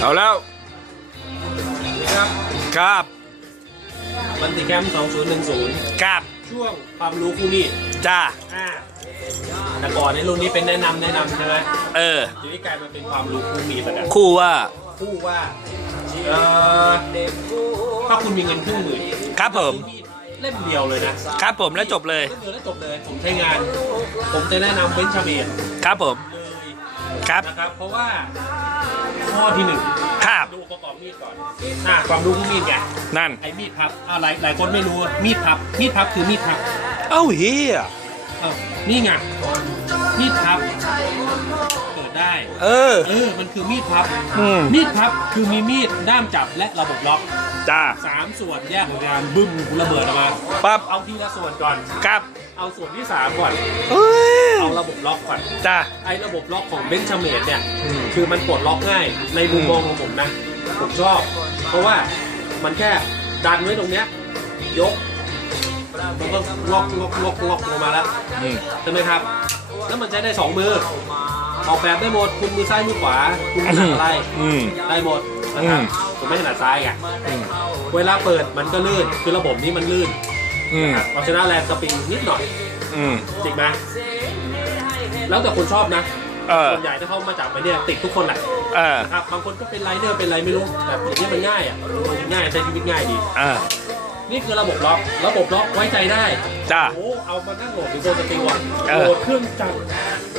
เอาแล้ว ครับครับมันติแคมป์2010 ครับ ช่วงความรู้คู่นี้จ้าอ่าแต่ก่อนในรุ่นนี้เป็นแนะนำแนะนำใช่ไหมเออทีนี้กลายมาเป็นความรู้คู่มีไปแล้วคู่ว่า คู่ว่าเอ่อถ้าคุณมีเงินครึ่งหมื่นครับผมเล่มเดียวเลยนะครับผมแล้วจบเลยเล่มเดียวแล้วจบเลย ผมใช้งาน ผมจะแนะนำเบนชาเบียนครับผมเลย ครับนะครับเพราะว่าข้อที่หนึ่งครับดูอุปกรณ์มีดก่อนอ่าความรู้คู่มีดไงนั่นไอ้มีดพับอ่าหลายหลายคนไม่รู้อะมีดพับ มีดพับคือมีดพับเอ้าเฮียเอ้านี่ไงมีดพับเปิดได้ เออเออมันคือมีดพับอืมมีดพับคือมีมีดด้ามจับและระบบล็อกจ้าสามส่วนแยกของการบึ้มระเบิดออกมาปั๊บเอาทีละส่วนก่อนครับ เอาส่วนที่สามก่อน เอ้ยเอาระบบล็อกก่อน จ้า ไอ้ระบบล็อกของเบนชาเมดเนี่ย อืม คือมันปลดล็อกง่ายในมุมมองของผมนะ ผมชอบ เพราะว่ามันแค่ดันไว้ตรงเนี้ย ยก มันก็ล็อกล็อกล็อกล็อกลงมาแล้ว อืมใช่ไหมครับ แล้วมันใช้ได้สองมือ ออกแบบได้หมด คุณมือซ้ายมือขวา คุณถนัดอะไร อืม ได้หมดนะครับ อืม ผมไม่ถนัดซ้ายไง อืม เวลาเปิดมันก็ลื่น คือระบบนี้มันลื่น อืมเพราะฉะนั้นแรงสปริงนิดหน่อยอืม จริงไหมแล้วแต่คนชอบนะเออ ส่วนใหญ่ถ้าเขามาจับไปเนี่ยติดทุกคนแหละเออครับบางคนก็เป็นไรเดอร์เป็นไรไม่รู้แต่อย่างนี้มันง่ายอะง่ายใช้ชีวิตง่ายดี เออ นี่คือระบบล็อกระบบล็อกไว้ใจได้จ้า โอ้เอามานั่งโหลดถึงโซสติงว่ะเออ โหลดเครื่องจักร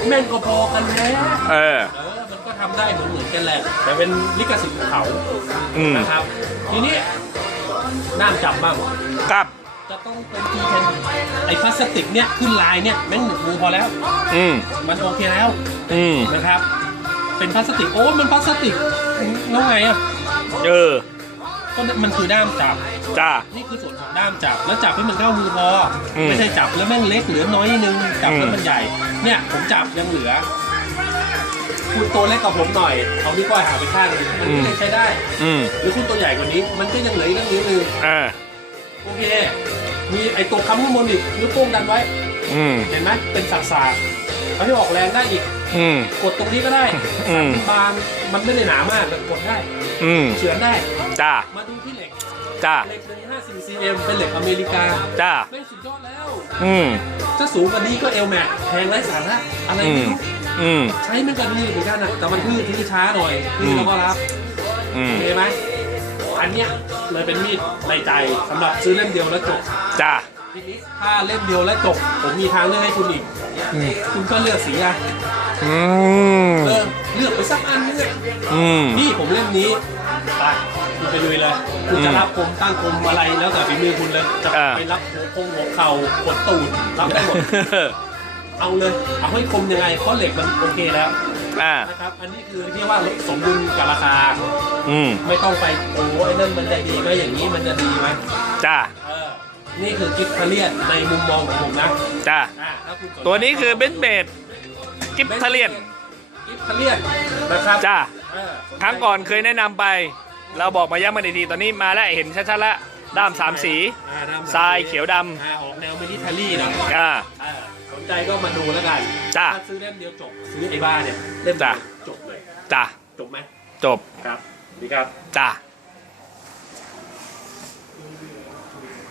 แม่นก็พอกันแล้เออ เออมันก็ทำได้เหมือนเหมือนๆกันแหละแต่เป็นลิขสิทธิ์ของเขาอืมนะครับ ทีนี้น้ามจับบ้างครับ จะต้องเป็นทีเทนไอ้พลาสติกเนี่ยขึ้นลายเนี่ยแม่งหนึบมือพอแล้ว อืมมันโอเคแล้วอืมนะครับ เป็นพลาสติกโอ้มันพลาสติกแล้วไงอะเออก็มันคือด้ามจับจ้า นี่คือส่วนของด้ามจับแล้วจับให้มันเข้ามือพออมไม่ใช่จับแล้วแม่งเล็กเหลือน้อยนึงจับแล้วอืมมันใหญ่ เนี่ยผมจับยังเหลือคุณตัวเล็กกว่าผมหน่อยเอานิ้วก้อยหาไปข้างหนึงมันก็ยังใช้ได้ อืมหรือคุณตัวใหญ่กว่านี้ มันก็ยังเหลืออีกตั้งนิ้วนึงเออ โอเค มีไอตัวค้ำข้างบนอีกนิ้วโป้งดันไว้ อืม เห็นไหมเป็นสากๆเอาให้ออกแรงได้อีก อืม กดตรงนี้ก็ได้อืม บางมันไม่ได้หนามากแต่กดได้ อืม เฉือนได้ จ้า มาดูที่เหล็ก จ้า เหล็ก154 cm เป็นเหล็กอเมริกาจ้า ไม่งสุดยอดแล้ว อืม ถ้าสูงกว่านี้ก็เอลแม็กแพงไร้สาระอะไรอืไม่ม รู้อืม ใช้มันก็ดีเหมือนกันนะแต่มันพืชที่ช้าหน่อยพืชเราก็รับอืม โอเคไหม อันเนี้ยเลยเป็นมีดในใจสำหรับซื้อเล่มเดียวแล้วจบจ้าทีนี้ถ้าเล่มเดียวแล้วจบ ผมมีทางเลือกให้คุณอีกอืมคุณก็เลือกสีอะอืมเออเลือกไปสักอันนึงอะอืมนี่ผมเล่มนี้ไปคุณไปลุยเลยคุณจะอืมรับคมตั้งคมอะไรแล้วแต่ฝีมือคุณเลยจะอ่าไปรับหัวคงหัวเข่ากดตูดรับได้หมดเอาเลยเอาให้คมยังไงเพราะเหล็กมันโอเคแล้ว อ่า นะครับ อันนี้คือที่ว่าสมดุลกับราคา อืม ไม่ต้องไปโอ้ไอ้นั่นมันจะดีไหมอย่างนี้มันจะดีไหมจ้า เออ นี่คือกิฟต์คาเลียนในมุมมองของผมนะจ้า อ่าถ้าคุณสใจตัวนี้คือเบนเบดกิฟทเลียน กิฟต์คาเลียนนะครับจ้า เออครั้งก่อนเคยแนะนำไป เราบอกมาย้ำมาอีกทีตอนนี้มาแล้วเห็นชัดๆแล้ว ด้ามสามสีอ่ด้มทรายเขียวดอ่าออกแนวมิลิเทอรี่หน่อยำอ่าเออสนใจก็มาดูแล้วกันจ้ะถ้าซื้อเล่มเดียวจบ ซื้อไอ้บ้าเนี่ยเล่มเดียวจ้ะ จบเลย จ้าจบไหมจบครับสวัสดีครับ จ้า